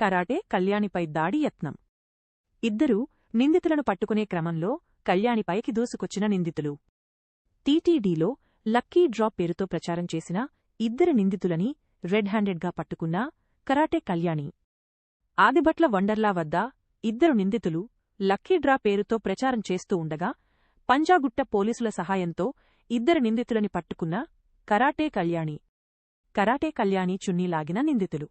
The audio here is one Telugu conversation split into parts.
కరాటే కళ్యాణిపై దాడి యత్నం. ఇద్దరూ నిందితులను పట్టుకునే క్రమంలో కళ్యాణిపైకి దూసుకొచ్చిన నిందితులు. టీటీడీలో లక్కీ డ్రాప్ పేరుతో ప్రచారం చేసిన ఇద్దరు నిందితులని రెడ్ హ్యాండెడ్గా పట్టుకున్న కరాటే కళ్యాణి. ఆదిభట్ల వండర్లా వద్ద ఇద్దరు నిందితులు లక్కీ డ్రా పేరుతో ప్రచారం చేస్తూ ఉండగా పంజాగుట్ట పోలీసుల సహాయంతో ఇద్దరు నిందితులని పట్టుకున్న కరాటే కళ్యాణి. కరాటే కళ్యాణి చున్నీ లాగిన నిందితులు.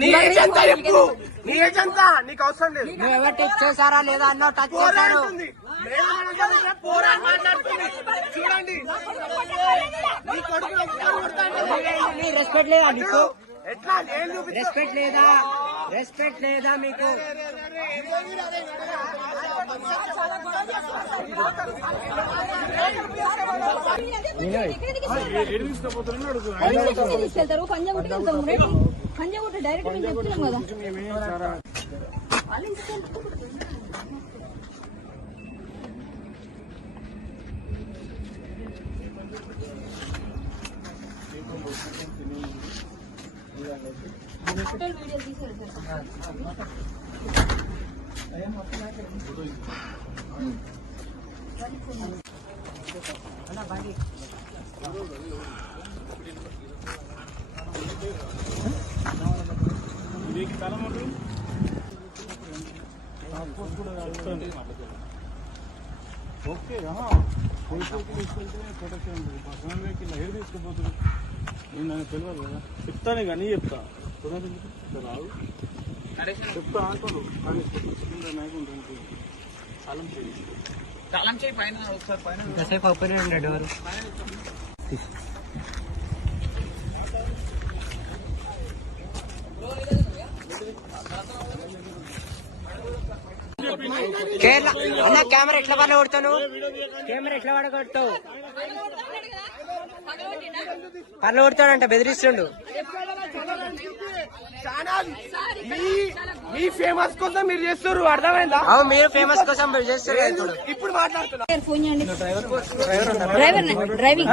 నీ ఏజ్ ఎంత చెప్పు. నీ ఏజ్ ఎంత నీకు అవసరం లేదు. నువ్వు ఎవరు టచ్ చేశారా లేదా అన్నో టచ్ చేశారు. రెస్పెక్ట్ లేదా చూపిస్తా రెస్పెక్ట్ లేదా? రెస్పెక్ట్ లేదా మీకు? తీసుకెళ్తారు పంజాగుట్టకి వెళ్తాము పంజాగుట్ట డైరెక్ట్ మేము చెప్తున్నాం కదా వీడియో తీసుకెళ్తారు ఓకే పోలీసులకు తీసుకెళ్తే ప్రొటెక్షన్ ఉంటుంది పర్సనల్ వెహికల్ ఏడు తీసుకుపోతుంది నేను నాకు తెలియదు కదా. చెప్తానే కానీ చెప్తా. రావు చెప్తా ఉండే డోర్ కేరళ అన్న కెమెరా ఎట్లా పడలు కొడతావు కెమెరా ఎట్లా పడగొడతావు? పర్లు కొడతాడంట బెదిరిస్తుండు. ఛానల్ మీ మీ ఫేమస్ కోసం మీరు చేస్తారు అర్థమైందా? మీరు ఫేమస్ కోసం మీరు చేస్తారు ఇప్పుడు. ఇప్పుడు మాట్లాడుతున్నా. ఫోన్ చేయండి. Driver driving.